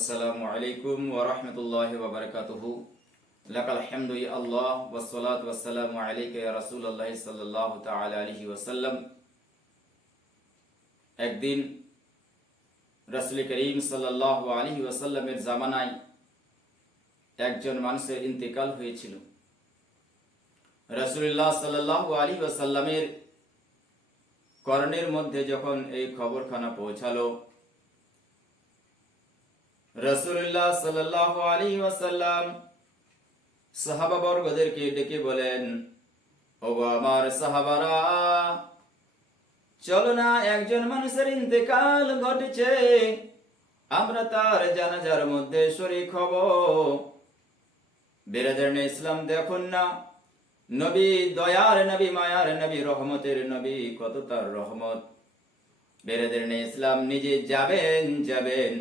আসসালামু আলাইকুম ওয়া রাহমাতুল্লাহি ওয়া বারাকাতুহু। লাকাল হামদু ইয়া আল্লাহ ওয়াস সালাতু ওয়াস সালামু আলাইকা ইয়া রাসূলুল্লাহ সাল্লাল্লাহু তাআলা আলাইহি ওয়াসাল্লাম। একদিন রাসূল করিম সাল্লাল্লাহু আলাইহি ওয়াসাল্লামের জামানায় একজন মানুষের ইন্তেকাল হয়েছিল। রাসূলুল্লাহ সাল্লাল্লাহু আলাইহি ওয়াসাল্লামের কর্ণের মধ্যে যখন এই খবরখানা পৌঁছালো, রাসূলুল্লাহ সাল্লাল্লাহু আলাইহি ওয়াসাল্লাম সাহাবাবর্গদেরকে ডেকে বলেন, ওগো আমার সাহাবারা, চলো না, একজন মানুষের ইন্তেকাল ঘটেছে, আমরা তার জানাজার মধ্যে শরীক হব। বিরাদরানে ইসলাম, দেখুন না, নবী দয়ার নবী, মায়ার নবী, রহমতের নবী, কত তার রহমত। বিরাদরানে ইসলাম নিজে যাবেন,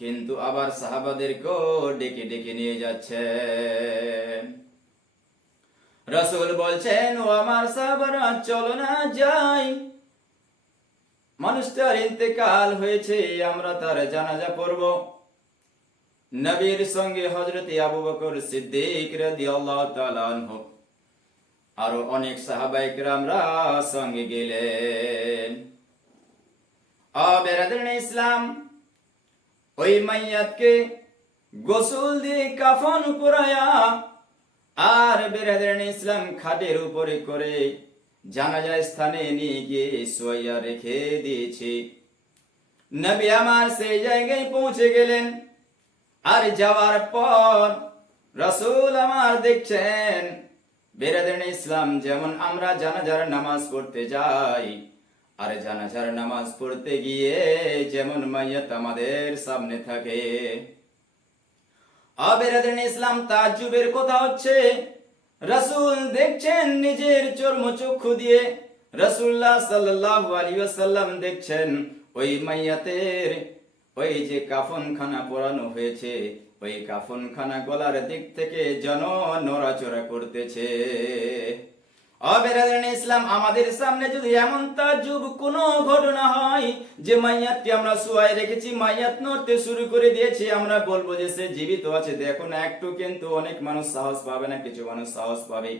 কিন্তু আবার সাহাবাদেরকেও ডেকে ডেকে নিয়ে যাচ্ছেন। রাসূল বলছেন, ও আমার সাহাবারা, চলো না যাই, মানুষটার ইন্তেকাল হয়েছে, আমরা তার জানাজা পড়ব। নবীর সঙ্গে হযরত আবু বকর সিদ্দিক রাদিয়াল্লাহু তাআলা আনহু আরো অনেক সাহাবায়ে কেরামরা সঙ্গে গেলেন। বিরাদরানে ইসলাম, ওই মাইয়াতকে গোসল দিয়ে কাফন পরায়া আর বিরাদরানে ইসলাম খাটের উপরে করে জানাজা স্থানে নিয়ে গিয়ে শোয়া রেখে দিয়েছে। নবী আমার সেই জায়গায় পৌঁছে গেলেন, আর যাওয়ার পর রাসূল আমার দেখছেন, বিরাদরানে ইসলাম, যেমন আমরা জানাজার নামাজ পড়তে যাই, আর জানাজার নামাজ পড়তে গিয়ে যেমন মাইয়াত আমাদের সামনে থাকে, বিরাদরানে ইসলাম, তাজ্জুবের কথা হচ্ছে, রাসূল দেখছেন নিজের চর্মচক্ষু দিয়ে, রাসূলুল্লাহ সাল্লাল্লাহু আলাইহি ওয়াসাল্লাম দেখছেন ওই মাইয়াতের ওই যে কাফনখানা পরানো হয়েছে, ওই কাফনখানা গলার দিক থেকে যেন নড়াচড়া করতেছে। বিরাদরানে ইসলাম, আমাদের সামনে যদি এমন তাজ্জুব কোনো ঘটনা হয় যে মাইয়াতকে আমরা শুয়ায় রেখেছি, মাইয়াত নড়তে শুরু করে দিয়েছে, আমরা বলবো যে সে জীবিত আছে, দেখো না একটু। কিন্তু অনেক মানুষ সাহস পাবে না, কিছু মানুষ সাহস পাবে।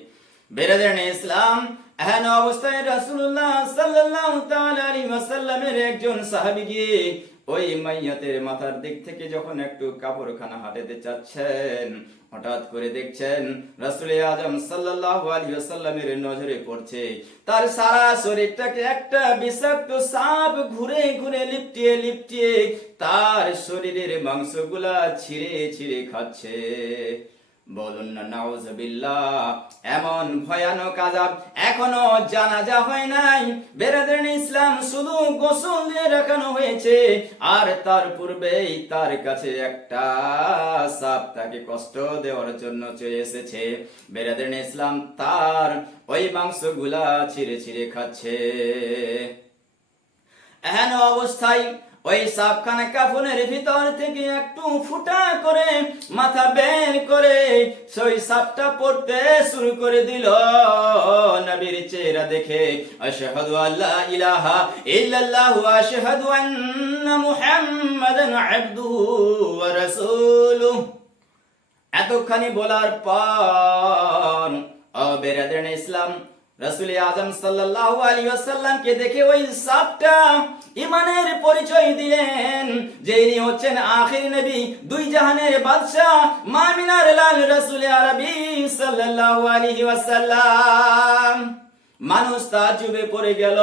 বিরাদরানে ইসলাম, এহেন অবস্থায় রাসূলুল্লাহ সাল্লাল্লাহু তাআলা আলাইহি ওয়াসাল্লামের একজন সাহাবী গিয়ে ওই মাইয়াতের মাথার দিক থেকে যখন একটু কাপড়খানা হাঁটাতে চাচ্ছেন, হঠাৎ করে দেখছেন রাসূল আযম সাল্লাল্লাহু আলাইহি ওয়াসাল্লামের নজরে পড়ছে, তার সারা শরীরটাকে একটা বিষাক্ত সাপ ঘুরে ঘুরে লিপটিয়ে তার শরীরের মাংসগুলা ছিঁড়ে খাচ্ছে। বলুন না নাউযুবিল্লাহ, এমন ভয়ানক আযাব এখনো জানাজা হয় নাই। বিরাদরানে ইসলাম, শুধু গোসল দিয়ে রাখানো হয়েছে, আর তার পূর্বেই তার কাছে একটা সাপ তাকে কষ্ট দেওয়ার জন্য চলে এসেছে। বিরাদরানে ইসলাম, তার ওই মাংসগুলা ছিঁড়ে খাচ্ছে। এহেন অবস্থায় ওই সাপখানা কাফনের ভিতর থেকে একটু ফুটা করে মাথা বের করে সেই সাপটা পড়তে শুরু করে দিল। নবীর চেহারা দেখে, আশহাদু আল্লা ইলাহা ইল্লাল্লাহু ওয়া আশহাদু আন্না মুহাম্মাদান আবদুহু ওয়া রাসূলুহু, এতখানি বলার পর বিরাদরানে ইসলাম, রাসূল আযম সাল্লাল্লাহু আলাইহি ওয়াসাল্লামকে দেখে ওই সাপটা ঈমানের পরিচয় দিলেন যে ইনি হচ্ছেন আখির নবী, দুই জাহানের বাদশা, মামিনার লাল রাসূল আরবী সাল্লাল্লাহু আলাইহি ওয়াসাল্লাম। মানুষ তাজ্জুবে পড়ে গেল।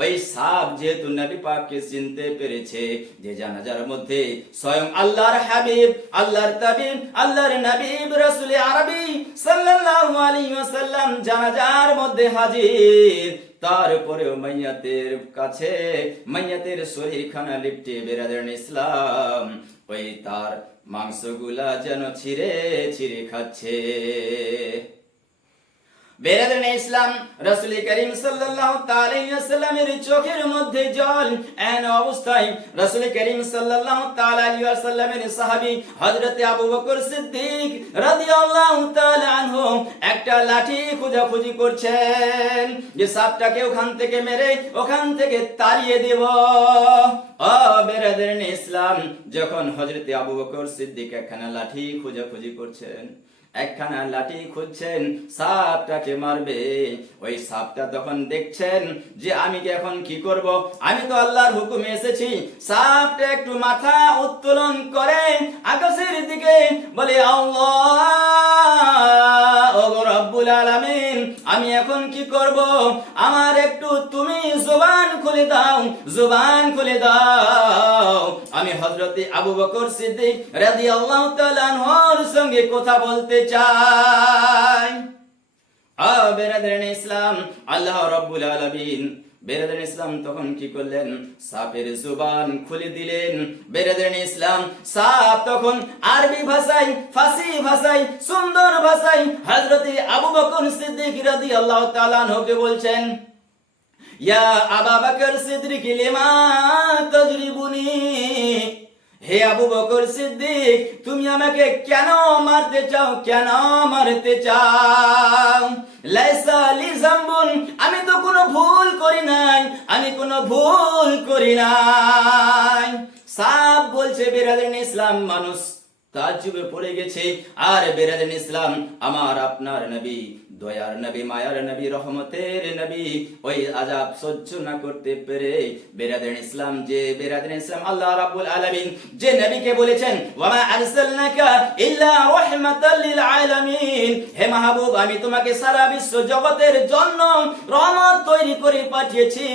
ওই সাপ যেহেতু নবী পাককে চিনতে পেরেছে যে জানাজার মধ্যে স্বয়ং আল্লাহর হাবিব, আল্লাহর তাবিব, আল্লাহর নবী রাসূল আরবী সাল্লাল্লাহু আলাইহি ওয়াসাল্লাম জানাজার মধ্যে হাজির, তারপরেও মাইয়াতের কাছে মাইয়াতের শরীরখানা লিপটে বিরাদরানে ইসলাম ওই তার মাংসগুলা যেন ছিঁড়ে খাচ্ছে। বেরাদারানে ইসলাম, রাসূল করিম সাল্লাল্লাহু তাআলা আলাইহি ওয়াসাল্লামের চোখের মধ্যে জল। এন অবস্থায় রাসূল করিম সাল্লাল্লাহু তাআলা আলাইহি ওয়াসাল্লামের সাহাবী হযরত আবু বকর সিদ্দিক রাদিয়াল্লাহু তাআলা আনহু একটা লাঠি খোঁজাখুঁজি করছেন যে সাপটাকে ওখান থেকে মেরে ওখান থেকে তাড়িয়ে দেব। ও বেরাদারানে ইসলাম, যখন হযরত আবু বকর সিদ্দিক একখানা লাঠি খোঁজাখুঁজি করছেন, একখানা লাঠি খুঁজছেন সাপটাকে মারবে, ওই সাপটা তখন দেখছেন যে আমি কি এখন কি করব, আমি তো আল্লাহর হুকুমে এসেছি। সাপটা একটু মাথা উত্তোলন করে আকাশের দিকে বলে, আল্লাহ ও রব্বুল আলামিন, আমি এখন কি করব, আমার একটু তুমি জবান খুলে দাও, জবান খুলে দাও, আমি হযরত আবু বকর সিদ্দিক রাদিয়াল্লাহু তাআলা আনহুর সঙ্গে কথা বলতে চাই। বেরাদারানে ইসলাম, আল্লাহ রাব্বুল আলামিন বেরাদারানে ইসলাম তখন কি করলেন, সাপের জবান খুলে দিলেন। বেরাদারানে ইসলাম, সাপ তখন আরবি ভাষায়, ফার্সি ভাষায়, সুন্দর ভাষায় হযরত আবু বকর সিদ্দিক রাদিয়াল্লাহু তাআলা আনহুকে বলছেন, ইয়া আবু বকর সিদ্দিক লিমা তাজরিবুনি, হে আবু বকর সিদ্দিক, তুমি আমাকে কেন মারতে চাও, কেন মারতে চাও? লাইসা লি যামবুন, আমি তো কোনো ভুল করি নাই, আমি কোনো ভুল করি নাই। সাপ বলছে। বেরাদারানে ইসলাম, মানুষ তাজ্জুবে পড়ে গেছে। আর বেরাদারানে ইসলাম, আমার আপনার নবী, দয়ার নবী, মায়ার নবী, রহমতের নবী, ওই আযাব সহ্য না করতে পেরে বেরাদারানে ইসলাম, যে বেরাদারানে ইসলাম আল্লাহ রাব্বুল আলামিন যে নবীকে বলেছেন, ওয়া মা আরসালনাকা ইল্লা রাহমাতাল লিল আলামিন, হে মাহবুব, আমি তোমাকে সারা বিশ্ব জগতের জন্য রহমত তৈরি করে পাঠিয়েছি।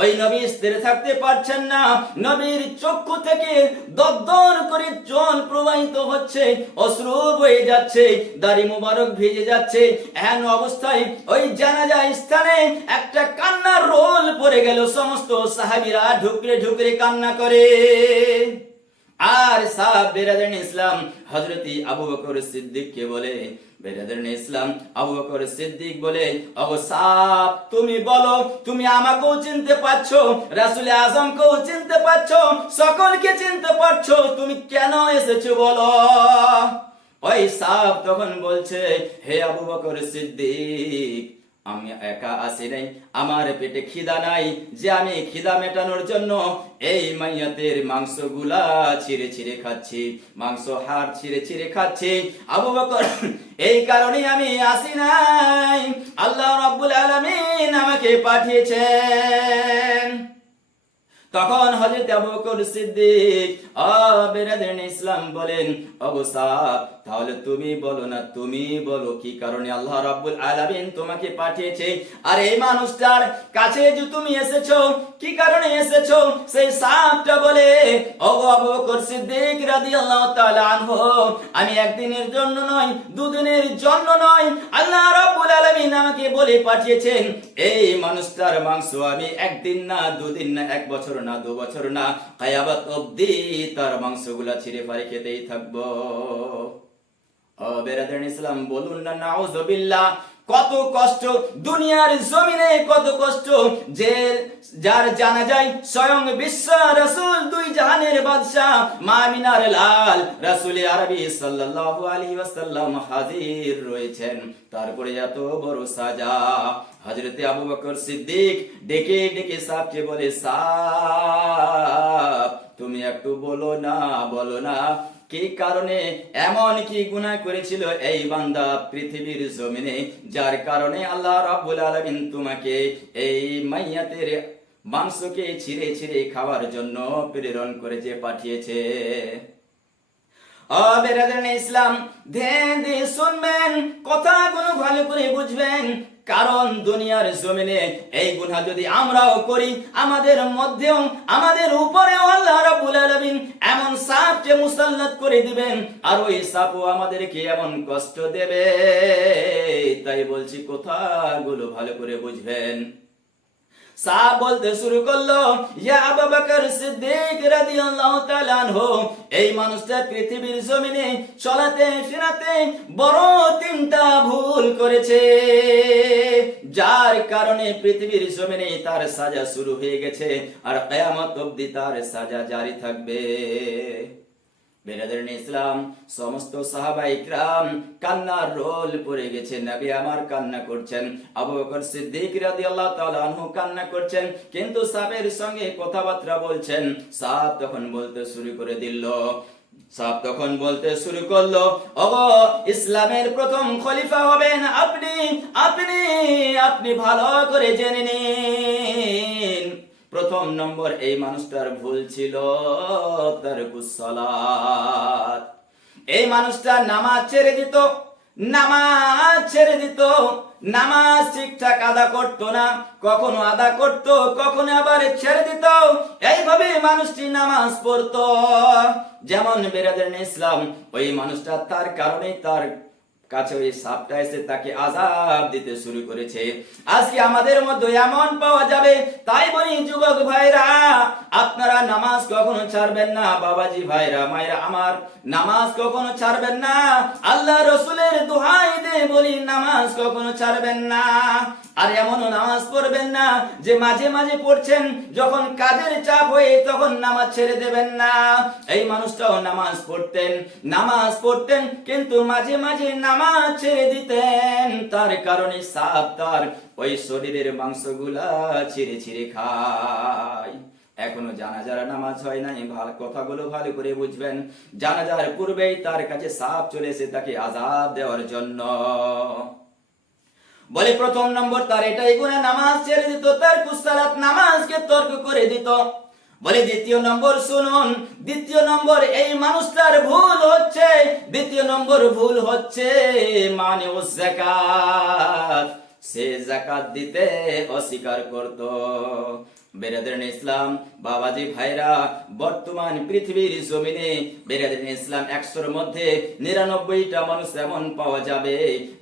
ওই নবী স্থির থাকতে পারছেন না, নবীর চক্ষু থেকে দরদর করে জল প্রবাহিত হচ্ছে, অশ্রু বয়ে যাচ্ছে, দাড়ি মুবারক ভিজে যাচ্ছে। এহেন অবস্থায় ওই জানাজা স্থানে একটা কান্নার রোল পড়ে গেল। সমস্ত সাহাবীরা ঢুকরে ঢুকরে কান্না করে। আর সাহাব বেরাদারানে ইসলাম হযরত আবু বকর সিদ্দিককে বলে, বেরাদারানে ইসলাম আবু বকর সিদ্দিক বলে, ওগো সাহাব, তুমি বলো, তুমি আমাকেও চিনতে পারছো, রাসূল আযমকেও চিনতে পারছো, সকলকে চিনতে পারছো, তুমি কেন এসেছো বলো। ওই সাহাব তখন বলছে, হে আবু বকর সিদ্দিক, আমি একা আসি নাই, আমার পেটে খিদা নাই যে আমি খিদা মেটানোর জন্য এই মাইয়াতের মাংসগুলা ছিঁড়ে ছিঁড়ে খাচ্ছি, মাংস হাড় ছিঁড়ে ছিঁড়ে খাচ্ছি। আবু বকর, এই কারণে আমি আসি নাই, আল্লাহ রাব্বুল আলামিন আমাকে পাঠিয়েছেন। তখন হযরত আবু বকর সিদ্দিক বেরাদারানে ইসলাম বলেন, ওগো সাহাব, তাহলে তুমি বলো না, তুমি বলো কি কারণে আল্লাহ রাব্বুল আলামিন তোমাকে পাঠিয়েছে। আর এই মানুষটার কাছে যে তুমি এসেছো, কি কারণে এসেছো? সেই সাহাবটা বলে, ওগো আবু বকর সিদ্দিক রাদিয়াল্লাহু তাআলা আনহু, আমি একদিনের জন্য নয়, দুদিনের জন্য নয়, আল্লাহ রাব্বুল আলামিন আমাকে বলে পাঠিয়েছেন, এই মানুষটার মাংস আমি একদিন না, দুদিন না, এক বছর না, 2 বছর না, কিয়ামত অবধি তার মাংসগুলা ছিঁড়ে ফাড়ে খেতেই থাকবো। বেরাদারানে ইসলাম, বলুন না নাউযুবিল্লাহ, কত কষ্ট দুনিয়ার জমিনে, কত কষ্ট যে যার জানা যায় স্বয়ং বিশ্ব রাসূল, 2 জাহানের বাদশা, মা আমিনার লাল রাসূল আরবি সাল্লাল্লাহু আলাইহি ওয়াসাল্লাম হাজির রয়েছেন, তারপরে এত বড় সাজা। হযরত আবু বকর সিদ্দিক ডেকে ডেকে সাহাবকে বলে, সাহাব, তুমি একটু বলো না, বলো না, কি কারণে, এমন কি গুনাহ করেছিল এই বান্দা পৃথিবীর জমিনে, যার কারণে আল্লাহ রাব্বুল আলামিন তোমাকে এই মাইয়াতের মাংসকে ছিঁড়ে ছিঁড়ে খাওয়ার জন্য প্রেরণ করেছে, পাঠিয়েছে। বেরাদারানে ইসলাম, ধ্যান দিয়ে শুনবেন, কথাগুলো ভালো করে বুঝবেন, কারণ দুনিয়ার জমিনে এই গুনাহ যদি আমরাও করি, আমাদের মধ্যেও, আমাদের উপরেও আল্লাহ রাব্বুল আলামিন এমন সাপকে মুসাল্লাত করে দিবেন, আর ওই সাপও আমাদেরকে এমন কষ্ট দেবে। তাই বলছি, কথাগুলো ভালো করে বুঝবেন। সাহাব বলতে শুরু করলো, ইয়া আবু বকর সিদ্দিক রাদিয়াল্লাহু তাআলা আনহু, এই মানুষটা পৃথিবীর জমিনে চলাতে ফেরাতে বড় তিনটা ভুল করেছে, যার কারণে পৃথিবীর জমিনে তার সাজা শুরু হয়ে গেছে আর কিয়ামত অবধি তার সাজা জারি থাকবে। বেরাদারানে ইসলাম, সমস্ত সাহাবায়ে ইকরাম কান্নার রোল পড়ে গেছে। নবী আমার কান্না করছেন, আবু বকর সিদ্দিক রাদিয়াল্লাহু তাআলা আনহু কান্না করছেন, কিন্তু সাহাবের সঙ্গে কথাবার্তা বলছেন। সাহাব তখন বলতে শুরু করে দিল, সাহাব তখন বলতে শুরু করলো, ওগো ইসলামের প্রথম খলিফা হবেন আপনি, আপনি আপনি ভালো করে জেনে নিন। প্রথম নম্বর, এই মানুষটার ভুল ছিল তারকুস সালাত। এই মানুষটা নামাজ ছেড়ে দিত, নামাজ ছেড়ে দিত, নামাজ ঠিকঠাক আদা করতো না, কখনো আদা করতো, কখনো আবার ছেড়ে দিত। এইভাবে মানুষটি নামাজ পড়তো। যেমন বেরাদারানে ইসলাম, ওই মানুষটা তার কারণে তার কাছে ওই সাপটা এসে তাকে আযাব দিতে শুরু করেছে। আজকে আমাদের মধ্যে এমন পাওয়া যাবে। তাই বলি যুবক ভাইরা, আপনারা নামাজ কখনো ছাড়বেন না। বাবাজি ভাইরা, মায়েরা আমার, নামাজ কখনো ছাড়বেন না। আল্লাহ রসুলের দোহাই দিয়ে বলি, নামাজ কখনো ছাড়বেন না। আর এমনও নামাজ পড়বেন না যে মাঝে মাঝে পড়ছেন, যখন কাজের চাপ হয়ে তখন নামাজ ছেড়ে দেবেন না। এই মানুষটাও নামাজ পড়তেন, নামাজ পড়তেন, কিন্তু মাঝে মাঝে নামাজ ছেড়ে দিতেন। তার কারণে সাপ তার ওই শরীরের মাংসগুলা ছিঁড়ে ছিঁড়ে খায়। এখনো জানাজার নামাজ হয় নাই, ভালো কথাগুলো ভালো করে বুঝবেন। জানাজার পূর্বেই তার কাছে সাপ চলে এসে তাকে আযাব দেওয়ার জন্য। বলে প্রথম নম্বর, তার এটাই গুনাহ, নামাজ ছেড়ে দিত, তার কুসালাত, নামাজকে তর্ক করে দিত। বলে দ্বিতীয় নম্বর শুনুন, দ্বিতীয় নম্বর এই মানুষটার ভুল হচ্ছে, দ্বিতীয় নম্বর ভুল হচ্ছে মানে ও যাকাত, সে যাকাত দিতে অস্বীকার করত। বেরাদারানে ইসলাম, বাবাজি ভাইরা, বর্তমান পৃথিবীর জমিনে বেরাদারানে ইসলাম 100-র মধ্যে 99টা মানুষ এমন পাওয়া যাবে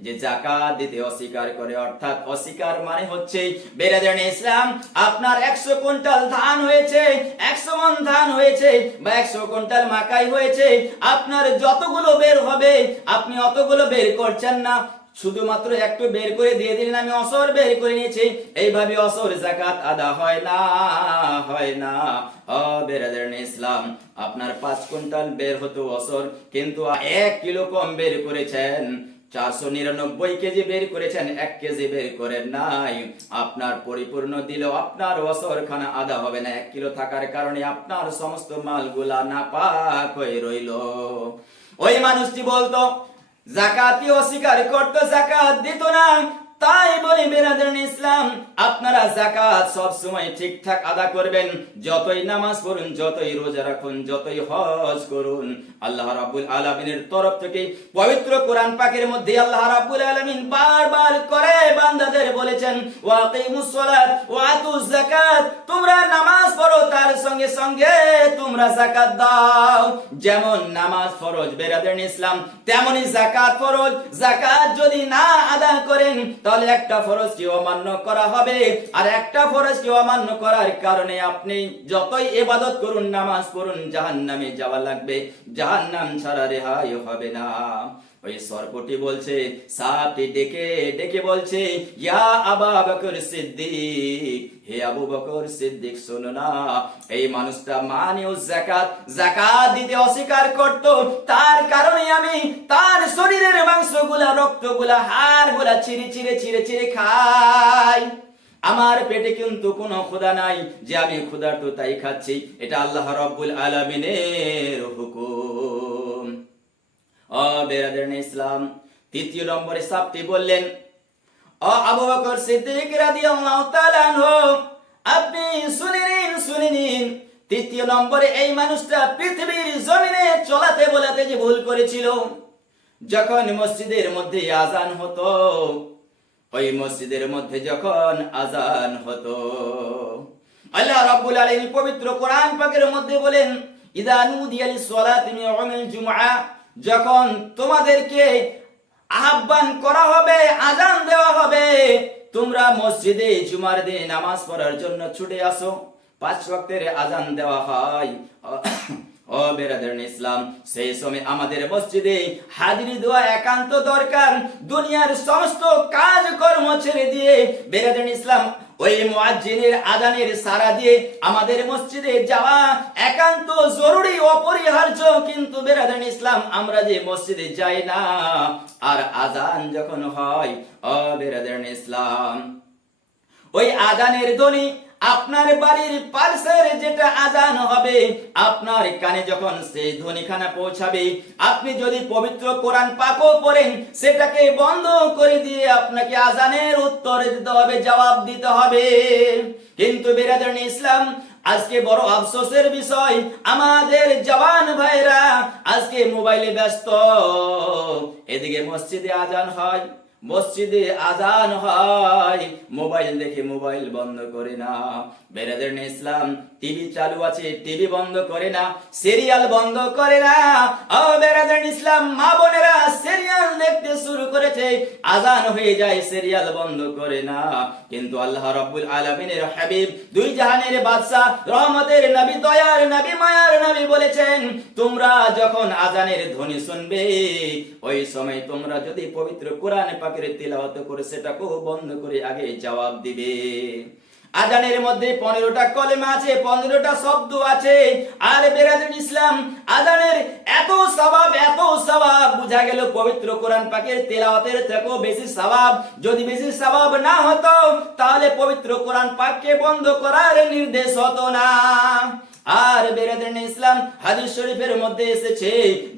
যে যাকাত দিতে অস্বীকার করে। অর্থাৎ অস্বীকার মানে হচ্ছে, বেরাদারানে ইসলাম, আপনার 100 কুইন্টাল ধান হয়েছে, 100 মণ ধান হয়েছে বা 100 কুইন্টাল মাকাই হয়েছে, আপনার যতগুলো বের হবে আপনি অতগুলো বের করছেন না, শুধুমাত্র একটু বের করে দিয়ে দিলেন, আমি অসর বের করে নিয়েছি। এইভাবে অসর যাকাত আদা হয় না, হয় না। বেরাদারানে ইসলাম, আপনার 5 কুইন্টাল বের হতো অসর, কিন্তু 1 কিলো কম বের করেছেন। 499 কেজি বের করেছেন, 1 কেজি বের করেন নাই। আপনার পরিপূর্ণ দিলেও আপনার ওসর খানা আদা হবে না। 1 কিলো থাকার কারণে আপনার সমস্ত মালগুলা নাপাক হয়ে রইল। ওই মানুষটি বলতো, যাকাতই অস্বীকার করতো, যাকাত দিত না। তাই বলি বেরাদারানে ইসলাম, আপনারা যাকাত সব সময় ঠিকঠাক আদা করবেন। যতই নামাজ পড়ুন, যতই রোজা রাখুন, যতই হজ করুন, আল্লাহ রাব্বুল আলামিনের তরফ থেকে পবিত্র কোরআন পাকের মধ্যে আল্লাহ রাব্বুল আলামিন বারবার করে বান্দাদের বলেছেন, ওয়াকিমুস সালাত ওয়া আতুজ যাকাত, তোমরা নামাজ পড়ো, তার সঙ্গে সঙ্গে তোমরা যাকাত দাও। যেমন নামাজ ফরজ বেরাদারানে ইসলাম, তেমনি যাকাত ফরজ। যাকাত যদি না আদা করেন, তাহলে একটা ফরজকে অমান্য করা হবে, আর একটা ফরজকে অমান্য করার কারণে আপনি যতই ইবাদত করুন, নামাজ পড়ুন, জাহান্নামে যাওয়া লাগবে, জাহান্নাম ছাড়া রেহাই হবে না। ওই সর্পটি বলছে, সাপটি ডেকে ডেকে বলছে, ইয়া আবু বকর সিদ্দিক, হে আবু বকর সিদ্দিক, শোনো না, এই মানুষটা মানেও যাকাত, যাকাত দিতে অস্বীকার করত, তার কারণে আমি তার শরীরের মাংসগুলা, রক্তগুলা, হাড়গুলা ছিঁড়ে ছিঁড়ে ছিঁড়ে ছিঁড়ে খাই। আমার পেটে কিন্তু কোনো ক্ষুধা নাই যে আমি ক্ষুধার্ত তাই খাচ্ছি, এটা আল্লাহ রাব্বুল আলামিনের হুকুম। বেরাদারানে ইসলাম, তৃতীয় নম্বরে সাপটি বললেন, আবু বকর সিদ্দিক রাদিয়াল্লাহু তাআলা আনহু, আপনি শুনে নিন। তৃতীয় নম্বরে এই মানুষটা পৃথিবীর জমিনে চলাতে বলাতে যে ভুল করেছিল, যখন মসজিদের মধ্যে আজান হতো, ওই মসজিদের মধ্যে যখন আজান হতো, আল্লাহ রাব্বুল আলামিন পবিত্র কোরআন পাকের মধ্যে বলেন, ইযা নুদিয়া লিস-সালাতি মিন ইয়াউমিল জুমআ, যখন তোমাদেরকে আহ্বান করা হবে, আজান দেওয়া হবে, তোমরা মসজিদে জুমার দিনে নামাজ পড়ার জন্য ছুটে আসো, 5 ওয়াক্তের আজান দেওয়া হয়। ও বেরাদার ইসলাম, সেই সময় আমাদের মসজিদে হাজিরি দেওয়া একান্ত দরকার। দুনিয়ার সমস্ত কাজ কর্ম ছেড়ে দিয়ে বেরাদার ইসলাম ওই মুয়াজ্জিনের আজানের সাড়া দিয়ে আমাদের মসজিদে যাওয়া একান্ত জরুরি, অপরিহার্য। কিন্তু বেরাদার ইসলাম, আমরা যে মসজিদে যাই না, আর আজান যখন হয়, ও বেরাদার ইসলাম, ওই আজানের ধ্বনি আপনার বাড়ির পাশের যেটা আজান হবে, আপনার কানে যখন সেই ধ্বনিখানা পৌঁছাবে, আপনি যদি পবিত্র কোরআন পাকও পড়েন, সেটাকে বন্ধ করে দিয়ে আপনাকে আজানের উত্তর দিতে হবে, জবাব দিতে হবে। কিন্তু বেরাদার ইসলাম, আজকে বড় আফসোসের বিষয়, আমাদের জওয়ান ভাইরা আজকে মোবাইলে ব্যস্ত। এদিকে মসজিদে আজান হয়, মসজিদে আজান হয়, মোবাইল দেখে মোবাইল বন্ধ করে না। বেরাদার ইসলাম, টিভি চালু আছে, টিভি বন্ধ করে না, সিরিয়াল বন্ধ করে না। ও বেরাদার ইসলাম, মা বোনেরা সিরিয়াল দেখতে শুরু করেছে, আজান হয়ে যায়, সিরিয়াল বন্ধ করে না। কিন্তু আল্লাহ রাব্বুল আলামিনের হাবিব, দুই জাহানের বাদশা, রহমতের নবী, দয়ার নবী, মায়ার নবী বলেছেন, তোমরা যখন আজানের ধ্বনি শুনবে, ওই সময় তোমরা যদি পবিত্র কোরআন পাকের তিলাওয়াত করে সেটাকেও বন্ধ করে আগে জবাব দিবে। আজানের মধ্যে 15টা কলেমা আছে, 15টা শব্দ আছে। আর বেরাদার ইসলাম, আজানের এত সওয়াব, বুঝা গেল পবিত্র কোরআন পাকের তেলাওয়াতের থেকেও বেশি সওয়াব। যদি বেশি সওয়াব না হতো, তাহলে পবিত্র কোরআন পাককে বন্ধ করার নির্দেশ হতো না। আর বেরাদার ইসলাম, হাদিস শরীফের মধ্যে এসেছে,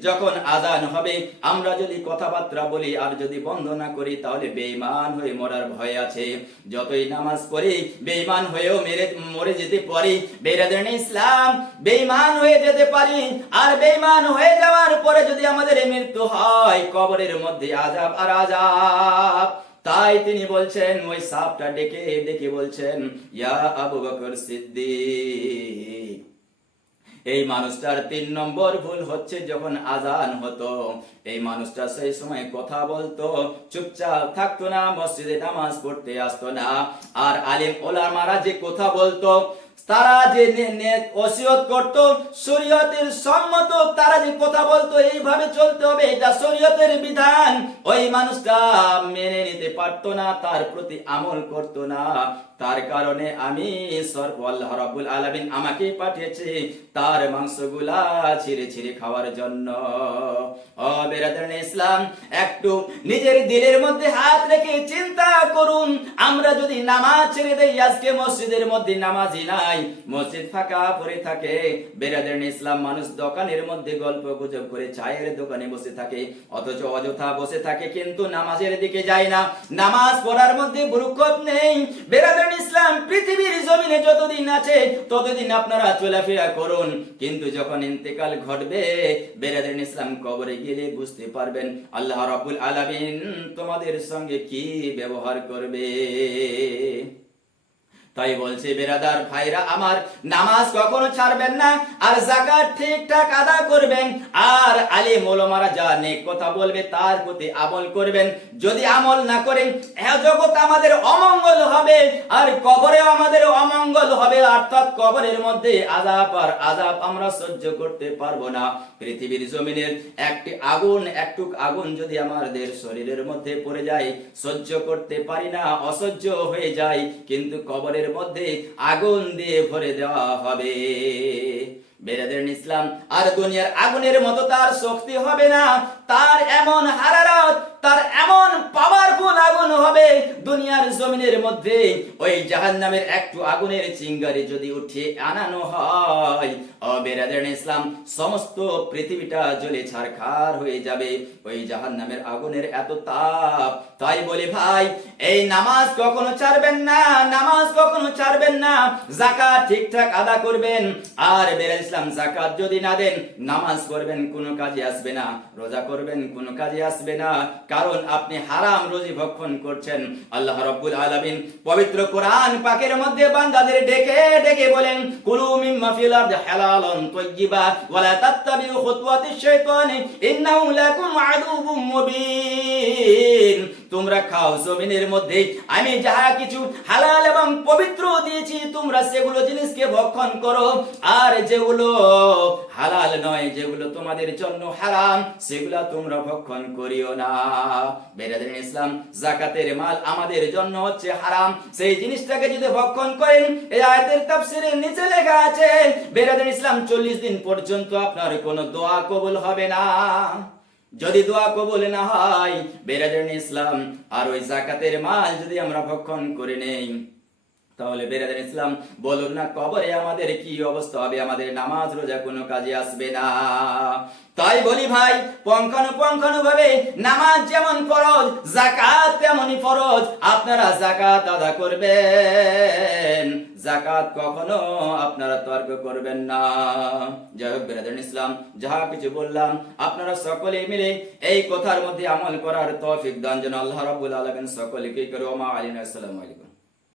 যখন আজান হবে আমরা যদি কথাবার্তা বলি আর যদি বন্ধ না করি, তাহলে বেঈমান হয়ে মরার ভয় আছে। যতই নামাজ পড়ি, বেঈমান হয়েও মরে যেতে পারি। বেরাদার ইসলাম, বেঈমান হয়ে যেতে পারি। আর বেঈমান হয়ে যাওয়ার পরে যদি আমাদের মৃত্যু হয়, কবরের মধ্যে আযাব আর আযাব। তাই তিনি বলছেন, ওই সাপটা ডেকে ডেকে বলছেন, ইয়া আবু বকর সিদ্দিক। এই মানুষটার 3 নম্বর ভুল হচ্ছে, যখন আজান হতো এই মানুষটা সেই সময় কথা বলতো, চুপচাপ থাকতো না, মসজিদে নামাজ পড়তে আসতো না। আর আলেম ওলামারা যে কথা বলতো, তারা যে ওসিয়ত করতো শরীয়তের সম্মত, তারা যে কথা বলতো এইভাবে চলতে হবে, এটা শরীয়তের বিধান, ওই মানুষটা মেনে নিতে পারতো না, তার প্রতি আমল করতো না। তার কারণে আমি সর্ব আল্লাহ রাব্বুল আলামিন আমাকে পাঠিয়েছে তার মাংসগুলা ছিঁড়ে ছিঁড়ে খাওয়ার জন্য। ও বেরাদার ইসলাম, একটু নিজের দিলের মধ্যে হাত রেখে চিন্তা করুন, আমরা যদি নামাজ ছেড়ে দেই, আজকে মসজিদের মধ্যে নামাজি নাই, মসজিদ ফাঁকা পড়ে থাকে। বেরাদার ইসলাম, মানুষ দোকানের মধ্যে গল্প গুজব করে চায়ের দোকানে বসে থাকে, অথচ অযথা বসে থাকে, কিন্তু নামাজের দিকে যায় না, নামাজ পড়ার মধ্যে বরকত নেই। বেরাদার ইসলাম, পৃথিবীর জমিনে যতদিন আছে ততদিন আপনারা চলাফেরা করুন, কিন্তু যখন ইন্তেকাল ঘটবে, বেরাদার ইসলাম, কবরে গেলে বুঝতে পারবেন আল্লাহ রাব্বুল আলামিন তোমাদের সঙ্গে কি ব্যবহার করবে। তাই বলছে বেরাদার ভাইরা আমার, নামাজ কখনো ছাড়বেন না, আর যাকাত ঠিকঠাক আদা করবেন, আর আলেম ওলামারা যা নেক কথা বলবে তার প্রতি আমল করবেন। যদি আমল না করেন, এই জগৎ আমাদের অমঙ্গল হবে, আর কবরে আমাদের অমঙ্গল হবে, অর্থাৎ কবরের মধ্যে আযাব আর আযাব আমরা সহ্য করতে পারবো না। পৃথিবীর জমিনের একটুক আগুন যদি আমাদের শরীরের মধ্যে পড়ে যায়, সহ্য করতে পারি না, অসহ্য হয়ে যায়, কিন্তু কবরের মধ্যে আগুন দিয়ে ভরে দেওয়া হবে। বেরাদার ইসলাম, আর দুনিয়ার আগুনের মতো তার শক্তি হবে না, তার এমন হারারত, তার এমন পাওয়ারফুল আগুন হবে, দুনিয়ার জমিনের মধ্যে ওই জাহান্নামের একটু আগুনের চিঙ্গারি যদি উঠিয়ে আনানো হয়, ও বেরাদার ইসলাম, সমস্ত পৃথিবীটা জ্বলে ছারখার হয়ে যাবে, ওই জাহান্নামের আগুনের এত তাপ। তাই বলি ভাই, এই নামাজ কখনো ছাড়বেন না, নামাজ কখনো ছাড়বেন না, যাকাত ঠিকঠাক আদা করবেন। আর বেরাদার ইসলাম, যাকাত যদি না দেন, নামাজ পড়বেন কোনো কাজে আসবে না, রোজা করবেন কোনো কাজে আসবে না, কারণ আপনি হারাম রুজি ভক্ষণ করছেন। আল্লাহ রাব্বুল আলামিন পবিত্র কোরআন পাকের মধ্যে বান্দাদের ডেকে ডেকে বলেন, কুলু মিম্মা ফিল আরদি হালালান তাইয়্যিবা ওয়া লা তাত্তাবিউ খুতুওয়াতিশ শাইতানি ইন্নাহু লাকুম আদুউম মুবিন। তোমরা খাও জমিনের মধ্যে আমি যাহা কিছু হালাল এবং পবিত্র দিয়েছি তোমরা সেগুলো জিনিসকে ভক্ষণ করো, আর যেগুলো হালাল নয়, যেগুলো তোমাদের জন্য হারাম, সেগুলা তোমরা ভক্ষণ করিও না। বেরাদারিন ইসলাম, যাকাতের মাল আমাদের জন্য হচ্ছে হারাম, সেই জিনিসটাকে যদি ভক্ষণ করেন, এই আয়াতের তাফসীরের নিচে লেখা আছে বেরাদারিন ইসলাম 40 দিন পর্যন্ত আপনার কোনো দোয়া কবুল হবে না। যদি দোয়া কবুল না হয় বেরাদারিন ইসলাম, আর ওই যাকাতের মাল যদি আমরা ভক্ষণ করে নেই, তাহলে বেরাদারিন ইসলাম বলুন না কবরে আমাদের কি অবস্থা হবে, আমাদের নামাজ রোজা কোনো কাজে আসবে না। তাই বলি ভাই, পঙ্খানুপুঙ্খানু ভাবে নামাজ যেমন ফরজ, যাকাত তেমনই ফরজ, আপনারা যাকাত আদা করবেন, যাকাত কখনো আপনারা তর্ক করবেন না। যাই হোক বেরাদারিন ইসলাম, যাহা কিছু বললাম আপনারা সকলে মিলে এই কথার মধ্যে আমল করার তৌফিক দান যেন আল্লাহ রাব্বুল আলামিন সকলকে করে। ওয়া আলাইকুম আসসালাম।